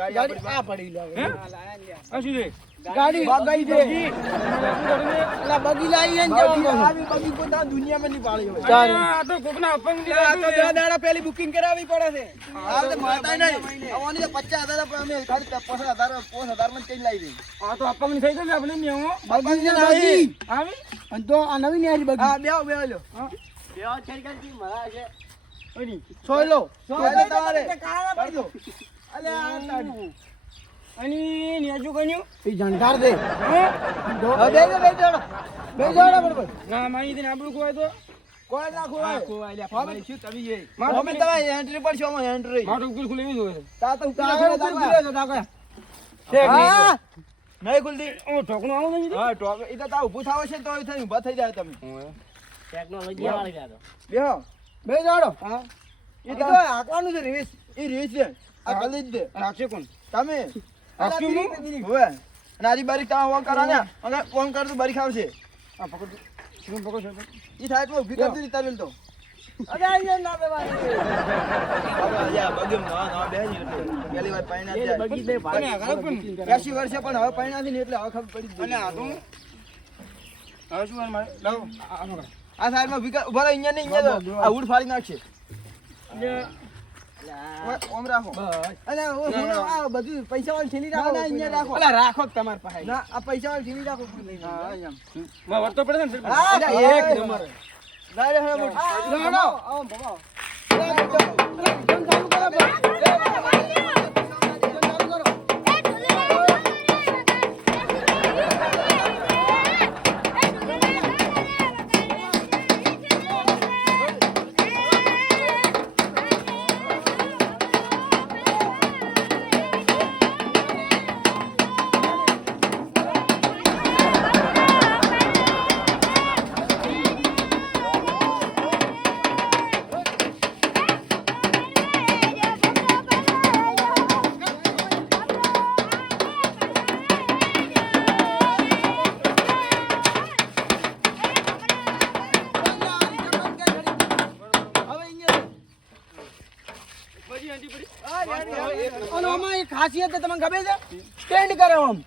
ગાડી આ પડી લે હે? આ શું છે? ગાડી બગાઈ દે આ અલા બગી લાઈ હે ને આવી બગી કોઈ તાર દુનિયામાં ની પાળી હોય તારે આ તો કોકના અપંગની આ તો બે દાડા પહેલી બુકિંગ કરાવવી પડે છે. આ તો માતા નહીં. તો 50000 પર અમે ખાલી 50000 5000 માં ચેન્જ લાવી દઈ આ તો અપંગની થઈ ગઈ આપણે નહીં હું બગી ને નથી આવી. અને તો આ નવી ની બગી હા બેહો બેહો લ્યો ઓની સોય લો. સોય તમારે કરી દો અલે આ તારી અને નેજુ કન્યું એ જણકાર દે. બે બે બે જોડો બે જોડો બરોબર ના મારી દીને આપણું કોઈ તો. કોઈ ના ખોવાય. ખોવાય લ્યા, ખોવાય. શું તમે જે? મારો અમે એન્ટ્રી પડશે અમે એન્ટ્રી માટો ઉપર ખુલે એવી તા તો ઉતાર ખુલે તો તાકા હા. નહીં ખુલતી? ઓ ઠોકણું આવું નહીં હા ટોક એ તો તા ઊભું થાવ છે તો થઈ ઊભા થઈ જાય તમે. ટેકનોલોજી વાળી ગયા. બેહો. બે જોડો હા. એ તો આકવાનું છે રીસ એ રીસ છે. કલી જ દે. રાખશે કોણ? તમે? આપ્યું હું? હોવે અને આજી બારી તમે ફોન કરો ને અને ફોન કર તો બારી ખાવશે આ પકડ શું પકડ. છે ઈ સાઈડમાં ઊભી કરી દીધી તારે તો. અરે અહીંયા ના બેવાની અરે યા બગમ ના ના બેહી એટલે. વાર પાણી ના જાય. બગી દે અને પણ પેસી વર્ષે પણ હવે પાણી નથી ને એટલે હવે ખબર પડી અને આ તો? હવે શું મારે? લાવો. આ આ પકડ આ સાઈડમાં ઊભા રહી અહીંયા નહીં અહીંયા આ ઉડ ફાડી નાખશે ઓમ રાખો આ બધું પૈસા વાળી થેલી રાખો ના અહીંયા રાખો અલા રાખો જ પાસે ના આ પૈસા વાળી થેલી રાખો હા એમ માં વર્તો પડે ને હા, એક હા. નંબર ના રે હેડો હેડો આવો બાબા ખાસિયત તમને ખબર છે? સ્ટેન્ડ કરે આમ.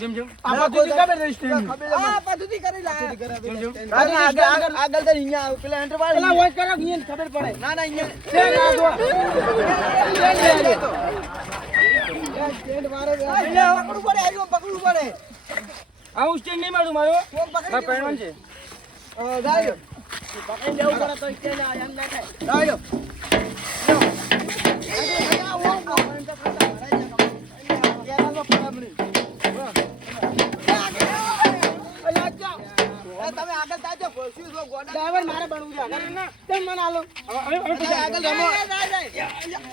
જેમ જેમ આ પદ્ધતિ ખબર છે સ્ટેન્ડ આ પદ્ધતિ કરી લા. જેમ જેમ આગળ આગળ આગળ તો અહીંયા પેલા એન્ટર વાળી પેલા વોઇસ કરો અહીંયા ખબર પડે. ના ના અહીંયા. સ્ટેન્ડ આ સ્ટેન્ડ મારે પકડવું પડે આવ્યો પકડું પડે. આવું સ્ટેન્ડ નહીં મારું મારો મારા પહેરવાનું છે. ગાયો. પકડી જવું પડે તો સ્ટેન્ડ એમ ના થાય. ગાયો. ડ્રાઈવર મારે બનવું છે આગળ તેમ મને આલો હવે હવે આગળ રમો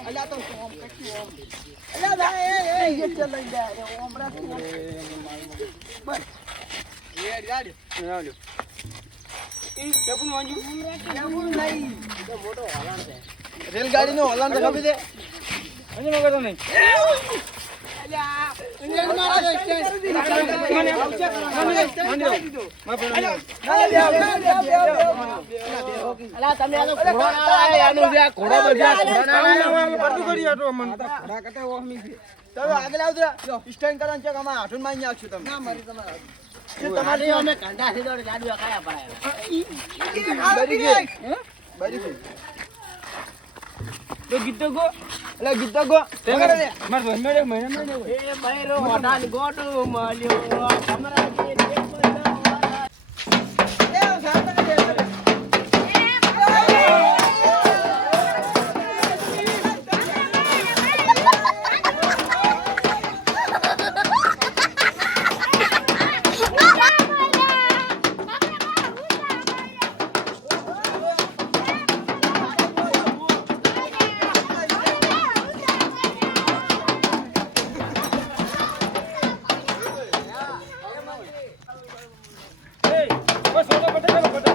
અલ્યા તો ઓમ કચ્યું ઓમ અલ્યા ભાઈ એ એ એ ચલ લઈ જાય ઓમ રાખ બસ એ ગાડી આવજો ઈ કેપનું વાંજ્યું કેવું નહીં રેલગાડી નો હલાન તો ખબર છે હજી મગર નહીં તો આગળ આવજો સ્ટેન્ડ કરવાનું છે કે હાથું માં અહીંયા તમે ના મારી તમારે તમારી અમે કંડા સીધો ગાડીઓ ખાયા પડાયા બરી ગઈ બરી ગઈ તો ગીત ગો. એટલે ગીતો ગો. માર ભાઈ મેળે મહિના મેળે એ રો મોઢાને ગોટું મળ્યું. તમારા જે જે બધા એ બસ ઓલો પટે ચાલો પટે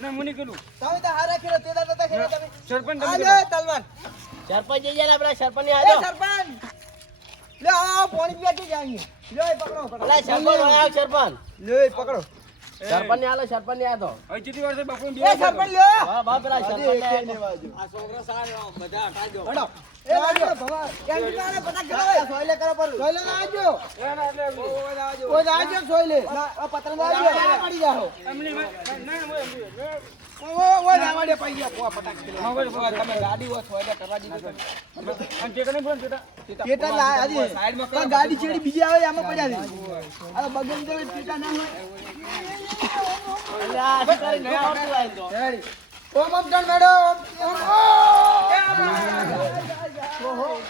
ના કરું સરપંચ તમે કરો. સરપંચ જઈ જાય આપડા સરપંચની હાજો અલા સરપંચ આ સરપંચ. પકડો. સરપંચ આલો સરપંચ આ તો હવે કેટલી વાર છે બે એ સરપંચ લ્યો હા બા પેલા સરપંચ ને બધા હટાજો હડો. એ લાજો, ભવા. કેમ તારે પતા કરો? સોયલે લાવજો. ઓય લાવજો સોયલે. આ પતંગ લાવજો. પડી જાઓ. એમની ના, ના, ના. ઓય, ઓય, લાવાડે પડી ગયા. પોવા પટાક ખેલે. હા, બોલો, બોલો. તમે ગાડી હોય સોયલે કરવા દીધી તો. અને નહીં બોલો, ટેકા. પેટા લા- આજે. ગાડી છેડી બીજી આવે એમાં પડ્યા છે. આ બગન તો પેટા ના હોય. ઓમ ઓમ ટન મેડો. ઓમ ઓમ.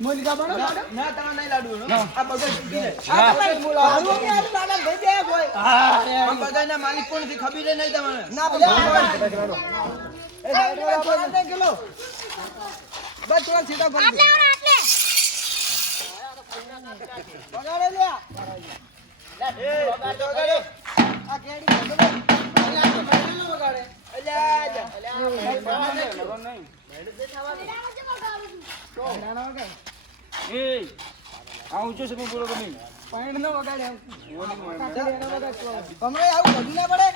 મોનિકા બનો ના તમે નહીં લાડુ આ બગન આ ના માલિક કોણથી ખબર નહીં તમને ના બસ થોડા સીધા કરી દે બગાડે લે એ બગાડે આ કેડી બગાડે અલ્યા તો બગાડે બગાડે અલ્યા જા લગન નહીં. એ, આ ઊંચો પણ બોલો તમે. પાણી ન વગાડે. હમણાં આવું બધું ના પડે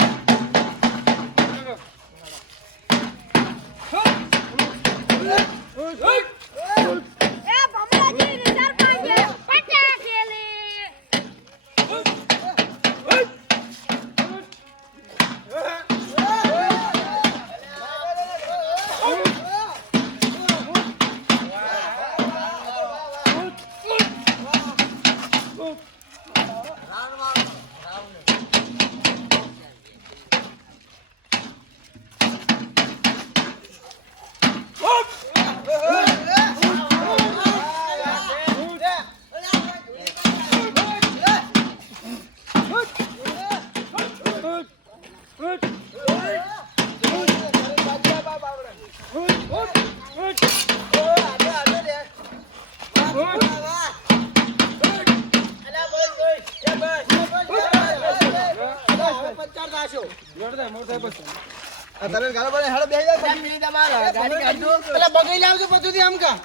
બગઈ લાવજો બધું આમ કા?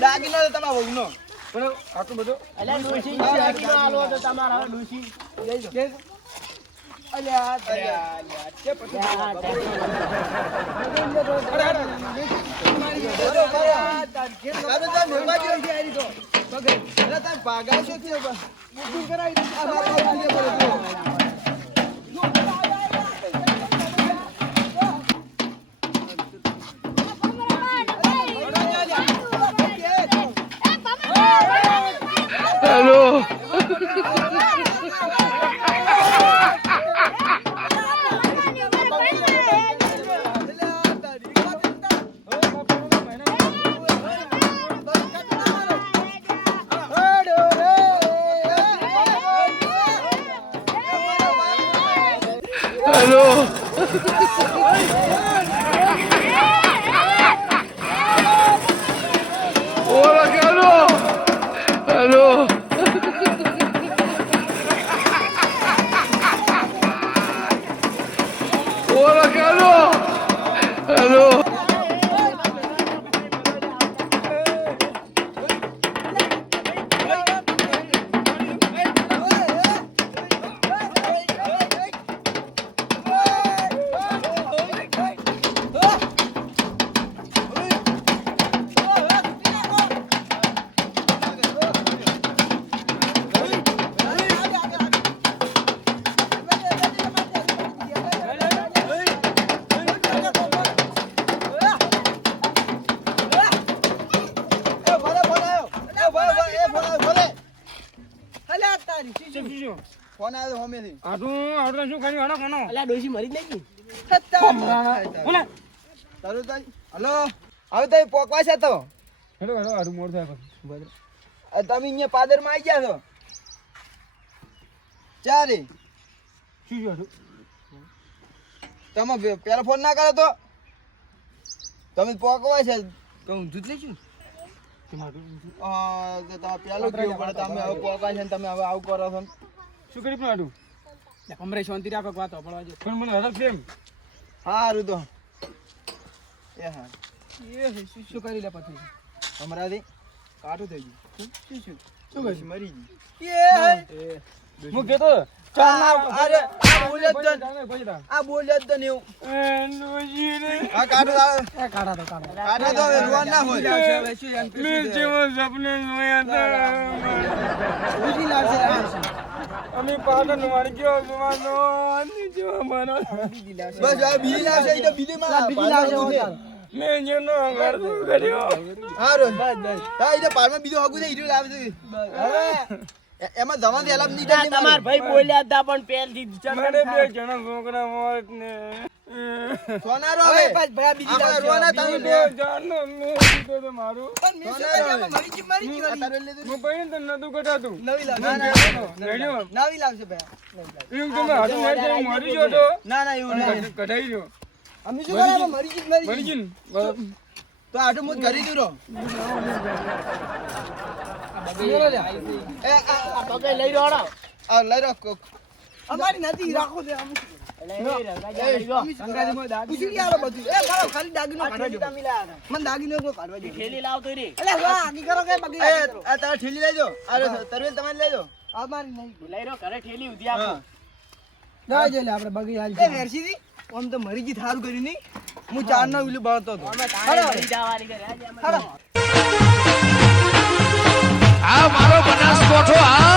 દાગીનો તો તમારા. અલ્યા, અલ્યા, અલ્યા, છે પછી. છે આરી તો. બગઈ. અરે શું, શું, શું? ફોન આવ્યો હોમેથી આટલું આટલું શું કર્યું? હાલો કોનો અલ્યા, ડોશી મરી જ નહીં કોને તારું હલો. હવે તમે પોકવા છે તો. હેડો હેડો હારું મોર થાય પછી. તમે અહીંયા પાદરમાં આવી ગયા છો. ચારે શું તમે પેલા ફોન ના કરો તો? તમે પોકવા છે કહું જૂત નહીં પણ શાંતિ રાખો વાત સાંભળવા જો પણ મને હરખ છે એમ તો એ હા એ શું કરી પછી હમણાંથી કાઠું થઈ ગયું શું શું શું મરી ગયું હું આ બોલ્યો જ તો ચાલને, પછી તા. આ બોલ્યો જ તો ને એવું. આ કાઠું આવે. કાઢા તો કાઢા. તો હવે ના હોય. મેં જેવા સપને જોયા હતા. બીજી લાવશે લાવશે. અમે પાટણ વાળી ગયો જવાનો જેવા મારો. બસ હવે બીજી લાવશે ઈ તો બીજી માં બીજી લાવશે મેં જેનો કરતો કર્યો. હારું. હા ઈ તો પાડમાં બીજો હગું છે ઈ રહ્યું લાવશે હવે એ- એમાં જવાનું એલામ નહીં ના, થાય તમાર ભાઈ બોલ્યા હતા પણ પેલથી મારે બે જણા છોકરા મોત ને. સોનારો હવે બસ ભાઈ બીજી આપણે રોના તમે બે જાનો મે કીધું તો મારું. સોનારો હવે. આ તારું લીધું. હું ભાઈ તો નતું કટાતું નવી લાવ ના, ના, નવી લાવશે ભાઈ. એવું તમે હાથું નાખી મરી ગયો તો. ના ના એવું નહીં. કઢાઈ ગયો. અમે શું કરે મરી ગઈ મરી મરી ગઈ ગઈ ને? તો આટો મુજ ઘરી પગે લઈ રહ્યો લઈ અમારી નથી રાખો દે. ઠેલી લઈ તરવેલ તમારે લઈ જાઓ અમારી નહીં. હા. જવા દે લે, આપણે બગી હાલ આમ તો મરી ગઈ થારું કર્યું નહીં. હું ચાર નો વિલું બળતો હતો. આ મારો બનાસકોઠો આ